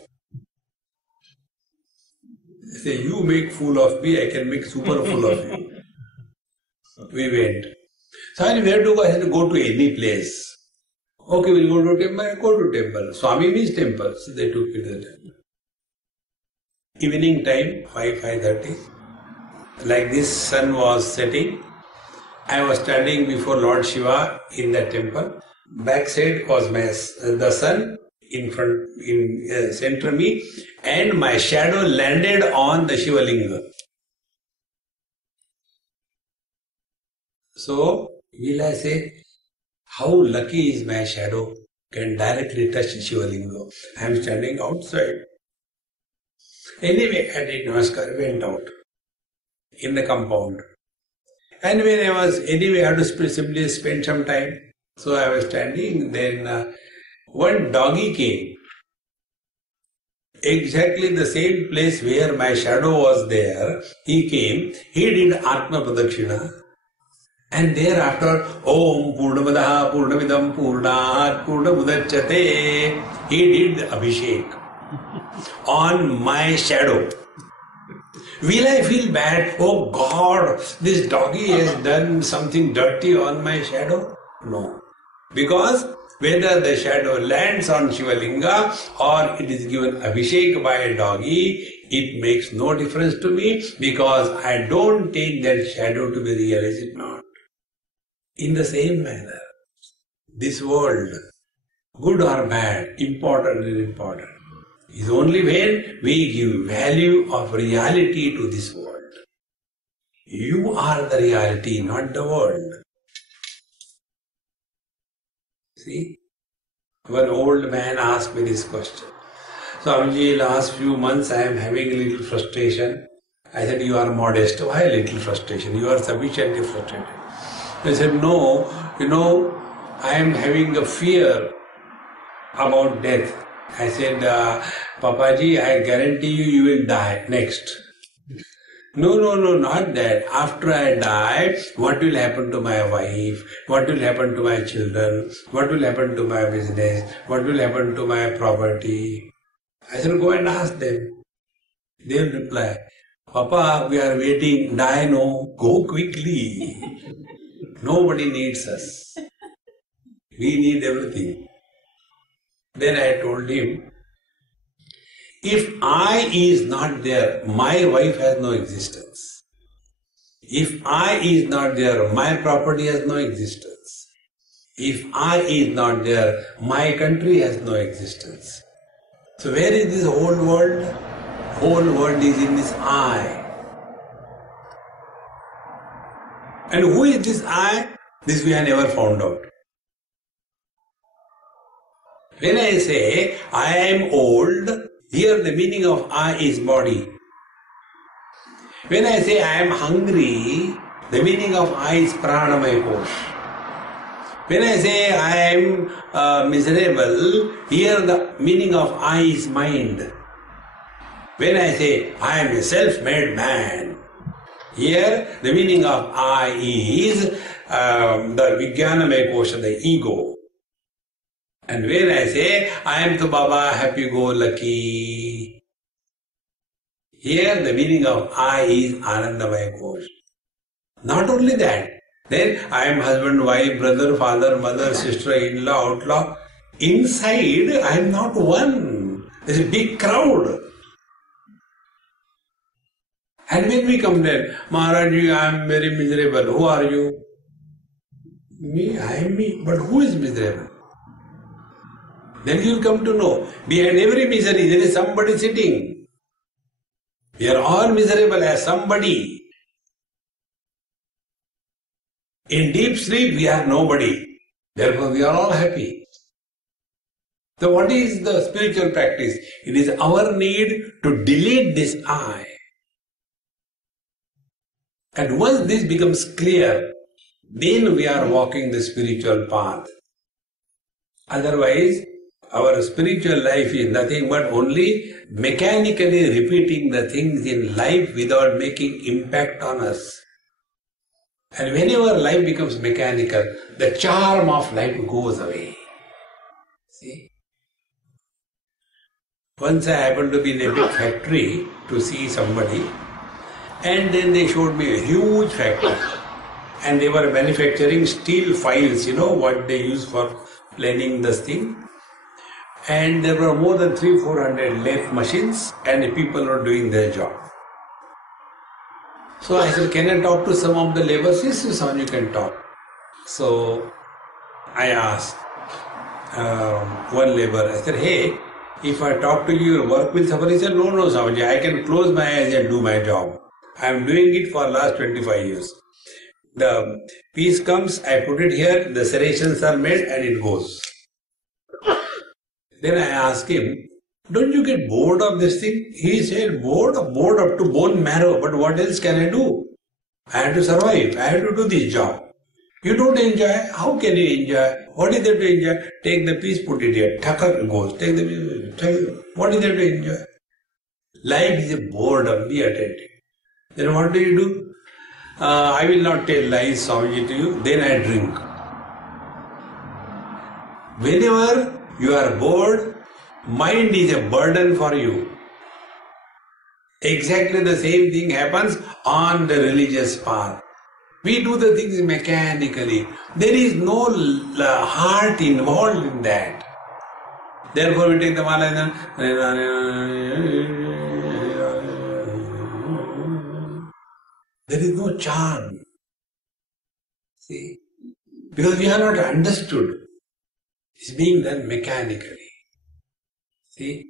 I said, you make fool of me, I can make super fool of you. We went. So I said, where to go? I said, go to any place. Okay, we'll go to temple. Go to temple. Swami means temple. So they took me to the temple. Evening time, 5:30. Like this, sun was setting. I was standing before Lord Shiva in the temple. Backside was the sun, in front, in center me, and my shadow landed on the Shiva Linga. So, will I say, how lucky is my shadow can directly touch Shiva Linga. I am standing outside. Anyway, I did Namaskar, went out in the compound. And when I had to simply spend some time. So I was standing, then one doggy came. Exactly the same place where my shadow was there, he came, he did Atma Pradakshina. And thereafter, Om Purnamadaha Purnamidam Purnat Purnamudachyate, he did Abhishek on my shadow. Will I feel bad? Oh God, this doggy has done something dirty on my shadow? No. Because whether the shadow lands on Shiva Linga or it is given Abhishek by a doggy, it makes no difference to me because I don't take that shadow to be real, is it not? In the same manner, this world, good or bad, important or important, is only when we give value of reality to this world. You are the reality, not the world. See, one old man asked me this question. Swamiji, last few months I am having a little frustration. I said, you are modest. Why a little frustration? You are sufficiently frustrated. I said, no, I am having a fear about death. I said, Papaji, I guarantee you will die next. No, not that. After I die, what will happen to my wife? What will happen to my children? What will happen to my business? What will happen to my property? I said, go and ask them. They will reply, Papa, we are waiting. Die no. Go quickly. Nobody needs us. We need everything. Then I told him, if I is not there, my wife has no existence. If I is not there, my property has no existence. If I is not there, my country has no existence. So where is this whole world? Whole world is in this I. And who is this I? This we have never found out. When I say I am old, here the meaning of I is body. When I say I am hungry, the meaning of I is pranamaya kosha. When I say I am miserable, here the meaning of I is mind. When I say I am a self-made man, here the meaning of I is the vijnanamaya kosha, the ego. And when I say I am to Baba happy-go-lucky, here the meaning of I is Anandamaya kosha. Not only that, then I am husband, wife, brother, father, mother, sister, in-law, outlaw. Inside I am not one. There is a big crowd. And when we complain, Maharaji, I am very miserable. Who are you? Me, I am me. But who is miserable? Then you will come to know, behind every misery there is somebody sitting. We are all miserable as somebody. In deep sleep we are nobody. Therefore we are all happy. So what is the spiritual practice? It is our need to delete this I. And once this becomes clear, then we are walking the spiritual path. Otherwise, our spiritual life is nothing but only mechanically repeating the things in life without making impact on us. And whenever life becomes mechanical, the charm of life goes away. See? Once I happened to be in a big factory to see somebody, and then they showed me a huge factory. And they were manufacturing steel files, what they use for planing this thing. And there were more than 300-400 lathe machines and people were doing their job. So I said, can I talk to some of the laborers? Yes, Swami, you can talk. So I asked one laborer, I said, hey, if I talk to you, your work will suffer. He said, no, Swamiji, I can close my eyes and do my job. I am doing it for last 25 years. The piece comes, I put it here, the serrations are made and it goes. Then I asked him, don't you get bored of this thing? He said, bored up to bone marrow, but what else can I do? I have to survive, I have to do this job. You don't enjoy, how can you enjoy? What is there to enjoy? Take the piece, put it here, it goes. Take the piece, what is there to enjoy? Life is a boredom, be attentive. Then what do? I will not tell lies, Swamiji, to you, then I drink. Whenever you are bored, mind is a burden for you. Exactly the same thing happens on the religious path. We do the things mechanically. There is no heart involved in that. Therefore we take the mala and there is no charm. See? Because we are not understood. It's being done mechanically. See?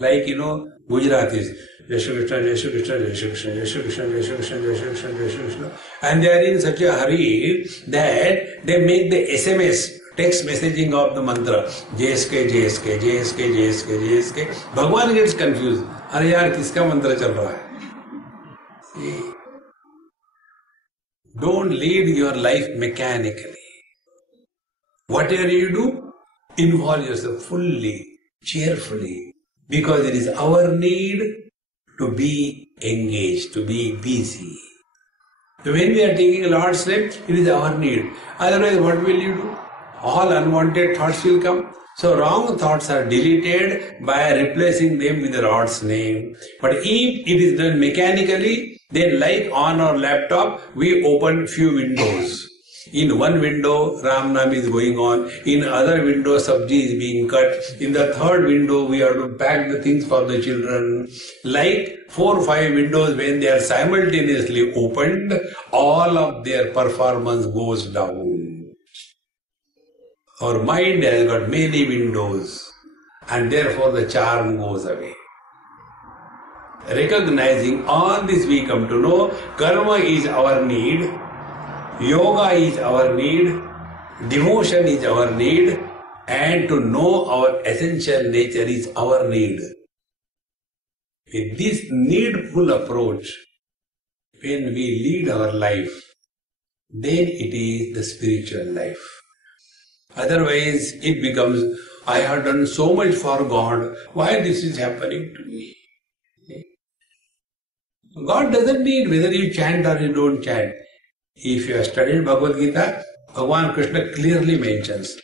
Like, Gujaratis, Jai Shri Krishna, Jai Shri Krishna, Jai Shri Krishna, Jai Shri Krishna, Jai Shri Krishna, Jai Shri Krishna, Jai Shri Krishna. And they are in such a hurry that they make the SMS, text messaging of the mantra, JSK, JSK, JSK, JSK, JSK. Bhagwan gets confused. Are yaar, kiska mantra chal raha hai? See? Don't lead your life mechanically. Whatever you do, involve yourself fully, cheerfully, because it is our need to be engaged, to be busy. So when we are taking a Lord's name, it is our need. Otherwise, what will you do? All unwanted thoughts will come. So wrong thoughts are deleted by replacing them with the Lord's name. But if it is done mechanically, then like on our laptop, we open few windows. In one window, Ram Nam is going on. In other window, sabji is being cut. In the third window, we have to pack the things for the children. Like 4 or 5 windows, when they are simultaneously opened, all of their performance goes down. Our mind has got many windows, and therefore the charm goes away. Recognizing all this, we come to know karma is our need, yoga is our need, devotion is our need, and to know our essential nature is our need. With this needful approach, when we lead our life, then it is the spiritual life. Otherwise, it becomes, I have done so much for God, why this is happening to me? God doesn't need whether you chant or you don't chant. If you have studied Bhagavad Gita, Bhagavan Krishna clearly mentions,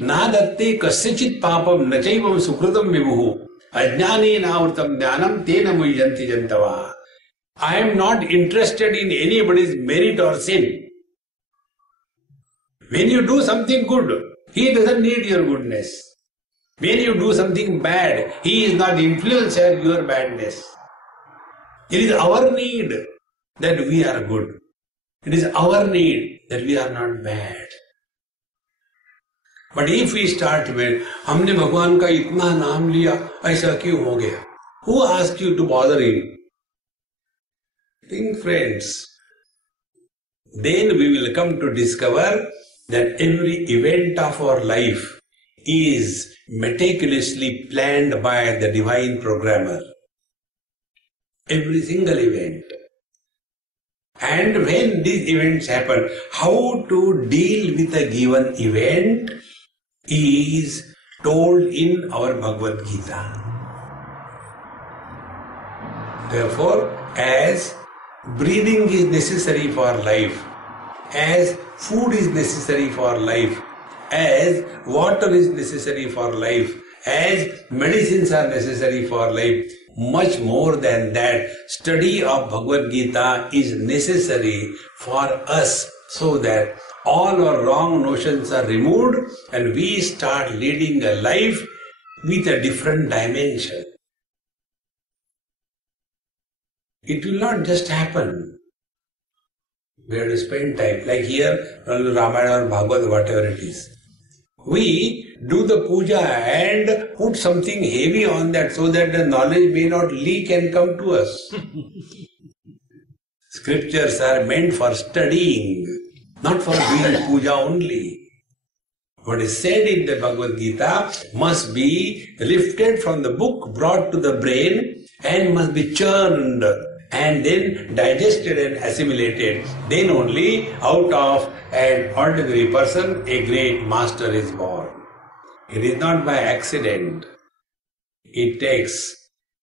Nadatte kasyachit papam nachaivam sukritam vibhuhu ajnane navritam jnanam tena muyyanti jantava. I am not interested in anybody's merit or sin. When you do something good, he doesn't need your goodness. When you do something bad, he is not influencing your badness. It is our need that we are good. It is our need that we are not bad. But if we start with, हमने भगवान का इतना नाम लिया, ऐसा क्यों हो गया? Who asked you to bother him? Think, friends. Then we will come to discover that every event of our life is meticulously planned by the divine programmer. Every single event. And when these events happen, how to deal with a given event is told in our Bhagavad Gita. Therefore, as breathing is necessary for life, as food is necessary for life, as water is necessary for life, as medicines are necessary for life, much more than that, study of Bhagavad Gita is necessary for us so that all our wrong notions are removed and we start leading a life with a different dimension. It will not just happen. We have to spend time. Like here, Ramayana or Bhagavad, whatever it is. We do the puja and put something heavy on that so that the knowledge may not leak and come to us. Scriptures are meant for studying, not for doing puja only. What is said in the Bhagavad Gita must be lifted from the book, brought to the brain, and must be churned and then digested and assimilated. Then only out of an ordinary person a great master is born. It is not by accident. It takes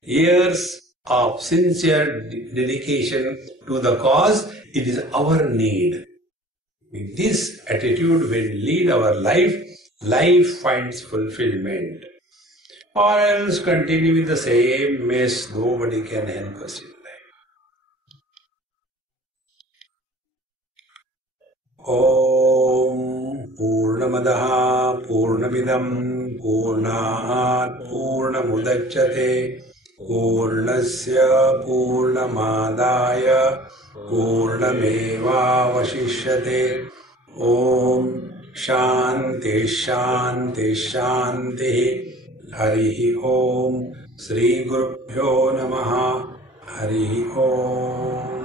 years of sincere dedication to the cause. It is our need. With this attitude, when we lead our life, life finds fulfillment. Or else continue with the same mess, nobody can help us in life. Om Purnamadaha Purnamidam Purnaat Purnamudachyate Purnasya Purnamadaya Purnameva Vashishyate. Om Shanti Shanti Shanti. Harihi Om. Sri Gurubhyo Namaha. Harihi Om.